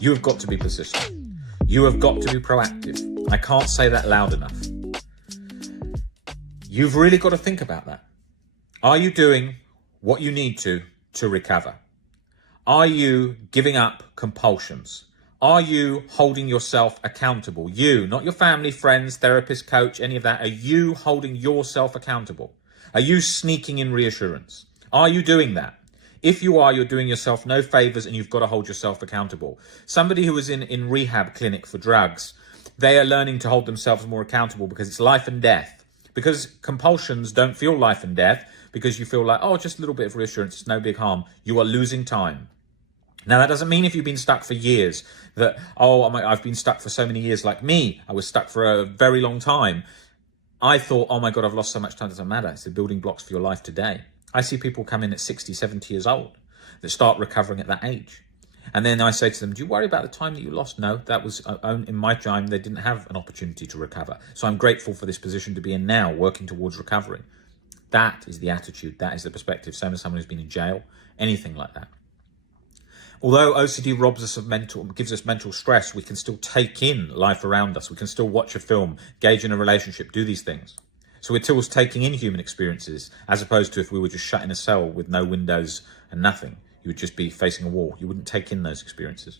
You have got to be persistent. You have got to be proactive. I can't say that loud enough. You've really got to think about that. Are you doing what you need to recover? Are you giving up compulsions? Are you holding yourself accountable? You, not your family, friends, therapist, coach, any of that. Are you holding yourself accountable? Are you sneaking in reassurance? Are you doing that? If you are, you're doing yourself no favors and you've got to hold yourself accountable. Somebody who was in rehab clinic for drugs, they are learning to hold themselves more accountable because it's life and death. Because compulsions don't feel life and death because you feel like, oh, just a little bit of reassurance, it's no big harm. You are losing time. Now, that doesn't mean if you've been stuck for years that, oh, I've been stuck for so many years like me. I was stuck for a very long time. I thought, oh my God, I've lost so much time. It doesn't matter. It's the building blocks for your life today. I see people come in at 60, 70 years old that start recovering at that age. And then I say to them, do you worry about the time that you lost? No, that was in my time, they didn't have an opportunity to recover. So I'm grateful for this position to be in now, working towards recovery. That is the attitude. That is the perspective. Same as someone who's been in jail, anything like that. Although OCD robs us of gives us mental stress, we can still take in life around us. We can still watch a film, engage in a relationship, do these things. So we're still taking in human experiences, as opposed to if we were just shut in a cell with no windows and nothing. You would just be facing a wall. You wouldn't take in those experiences.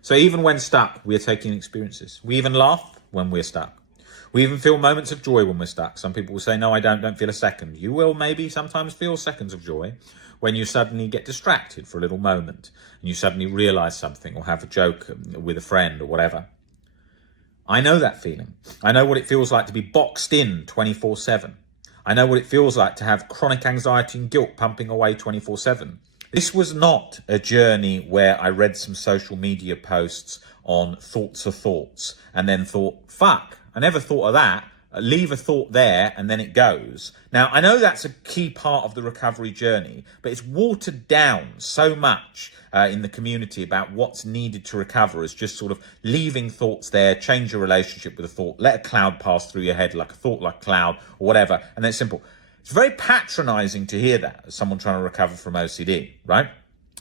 So even when stuck, we are taking in experiences. We even laugh when we're stuck. We even feel moments of joy when we're stuck. Some people will say, no, I don't feel a second. You will maybe sometimes feel seconds of joy when you suddenly get distracted for a little moment and you suddenly realize something or have a joke with a friend or whatever. I know that feeling. I know what it feels like to be boxed in 24/7. I know what it feels like to have chronic anxiety and guilt pumping away 24/7. This was not a journey where I read some social media posts on thoughts of thoughts and then thought, fuck, I never thought of that. Leave a thought there and then it goes. Now, I know that's a key part of the recovery journey, but it's watered down so much in the community about what's needed to recover as just sort of leaving thoughts there, change your relationship with a thought, let a cloud pass through your head like a thought, like a cloud or whatever, and then it's simple. It's very patronizing to hear that as someone trying to recover from OCD, right?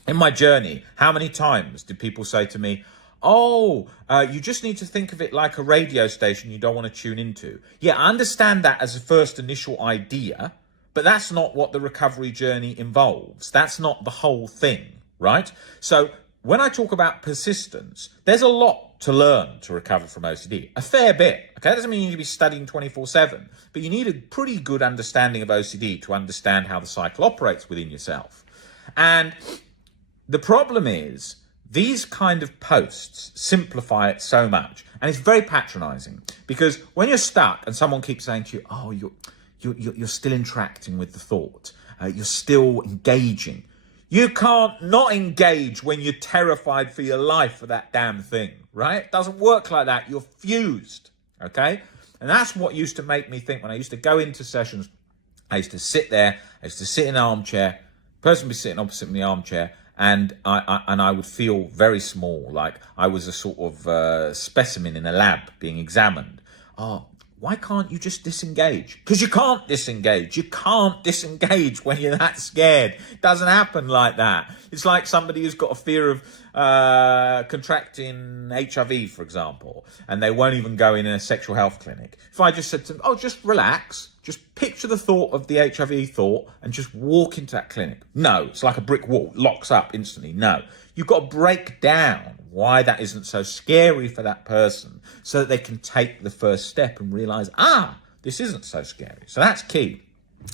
In my journey, how many times did people say to me, oh, you just need to think of it like a radio station you don't want to tune into. Yeah, I understand that as a first initial idea, but that's not what the recovery journey involves. That's not the whole thing, right? So when I talk about persistence, there's a lot to learn to recover from OCD, a fair bit. Okay, that doesn't mean you need to be studying 24/7, but you need a pretty good understanding of OCD to understand how the cycle operates within yourself. And the problem is, these kind of posts simplify it so much, and it's very patronizing because when you're stuck and someone keeps saying to you, oh, you're still interacting with the thought, you're still engaging. You can't not engage when you're terrified for your life for that damn thing, right? It doesn't work like that. You're fused, okay? And that's what used to make me think when I used to go into sessions, I used to sit there, I used to sit in an armchair, the person would be sitting opposite me in the armchair, and I would feel very small, like I was a sort of specimen in a lab being examined. Oh, why can't you just disengage? Because you can't disengage. You can't disengage when you're that scared. It doesn't happen like that. It's like somebody who's got a fear of contracting HIV, for example, and they won't even go in a sexual health clinic. If I just said to them, oh, just relax, just picture the thought of the HIV thought and just walk into that clinic. No, it's like a brick wall, locks up instantly. No, you've got to break down why that isn't so scary for that person so that they can take the first step and realize, this isn't so scary. So that's key.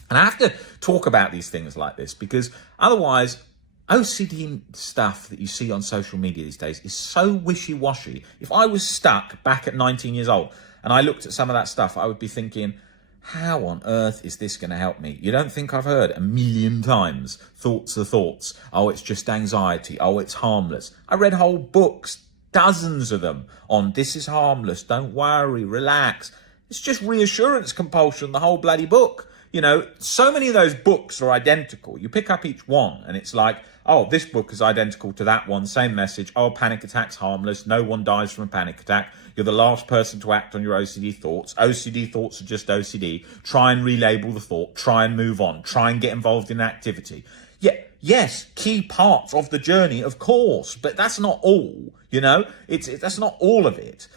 And I have to talk about these things like this because otherwise OCD stuff that you see on social media these days is so wishy-washy. If I was stuck back at 19 years old and I looked at some of that stuff, I would be thinking, how on earth is this going to help me? You don't think I've heard a million times thoughts are thoughts. Oh, it's just anxiety. Oh, it's harmless. I read whole books, dozens of them, on this is harmless. Don't worry, relax. It's just reassurance compulsion, the whole bloody book. You know, so many of those books are identical. You pick up each one and it's like, oh, this book is identical to that one, same message. Oh, panic attack's harmless. No one dies from a panic attack. You're the last person to act on your OCD thoughts. OCD thoughts are just OCD. Try and relabel the thought. Try and move on. Try and get involved in activity. Yeah, Yes, key parts of the journey, of course, but that's not all. That's not all of it.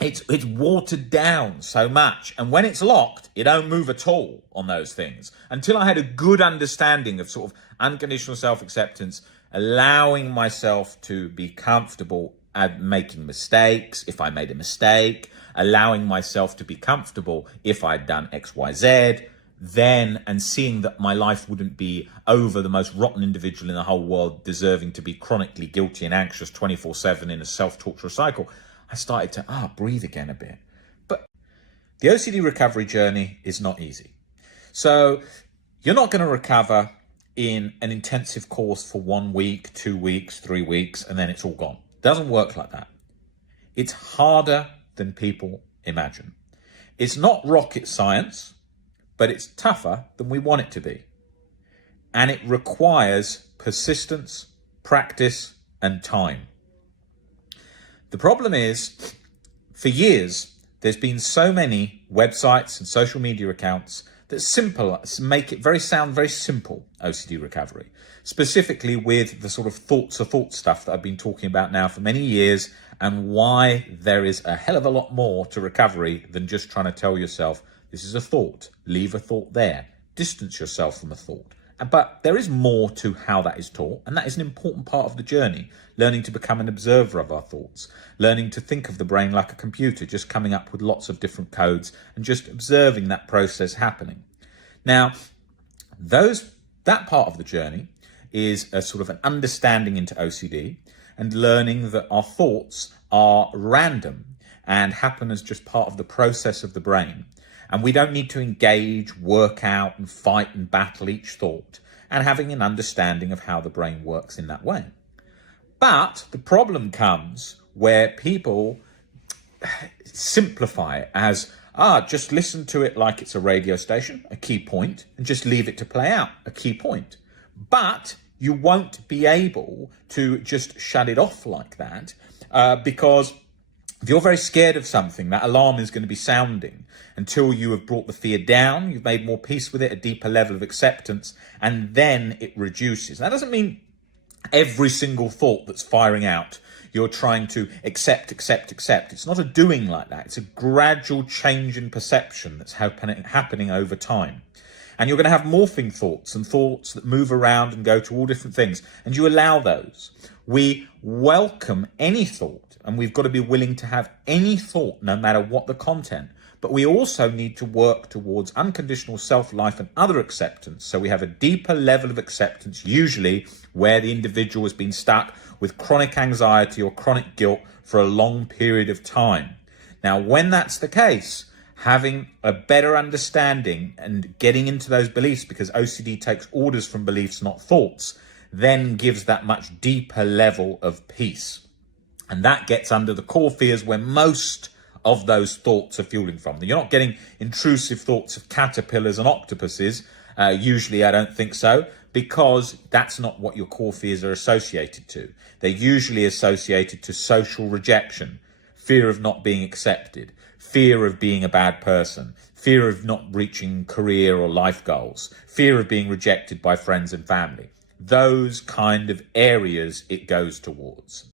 It's watered down so much, and when it's locked, you don't move at all on those things. Until I had a good understanding of sort of unconditional self-acceptance, allowing myself to be comfortable at making mistakes if I made a mistake, allowing myself to be comfortable if I'd done X, Y, Z, then, and seeing that my life wouldn't be over the most rotten individual in the whole world deserving to be chronically guilty and anxious 24/7 in a self-torture cycle, I started to breathe again a bit. But the OCD recovery journey is not easy. So you're not going to recover in an intensive course for 1 week, 2 weeks, 3 weeks, and then it's all gone. It doesn't work like that. It's harder than people imagine. It's not rocket science, but it's tougher than we want it to be. And it requires persistence, practice, and time. The problem is, for years, there's been so many websites and social media accounts that make it sound very simple, OCD recovery, specifically with the sort of thoughts stuff that I've been talking about now for many years, and why there is a hell of a lot more to recovery than just trying to tell yourself, this is a thought, leave a thought there, distance yourself from a thought. But there is more to how that is taught, and that is an important part of the journey, learning to become an observer of our thoughts, learning to think of the brain like a computer, just coming up with lots of different codes and just observing that process happening. Now, that part of the journey is a sort of an understanding into OCD and learning that our thoughts are random and happen as just part of the process of the brain. And we don't need to engage, work out and fight and battle each thought, and having an understanding of how the brain works in that way. But the problem comes where people simplify it as, just listen to it like it's a radio station, a key point, and just leave it to play out, a key point. But you won't be able to just shut it off like that, because if you're very scared of something, that alarm is going to be sounding until you have brought the fear down, you've made more peace with it, a deeper level of acceptance, and then it reduces. That doesn't mean every single thought that's firing out, you're trying to accept. It's not a doing like that. It's a gradual change in perception that's happening over time. And you're going to have morphing thoughts and thoughts that move around and go to all different things. And you allow those. We welcome any thought, and we've got to be willing to have any thought, no matter what the content. But we also need to work towards unconditional self-life and other acceptance. So we have a deeper level of acceptance, usually where the individual has been stuck with chronic anxiety or chronic guilt for a long period of time. Now, when that's the case, having a better understanding and getting into those beliefs, because OCD takes orders from beliefs, not thoughts, then gives that much deeper level of peace. And that gets under the core fears where most of those thoughts are fueling from. You're not getting intrusive thoughts of caterpillars and octopuses. Usually, I don't think so, because that's not what your core fears are associated to. They're usually associated to social rejection, fear of not being accepted, fear of being a bad person, fear of not reaching career or life goals, fear of being rejected by friends and family. Those kind of areas it goes towards.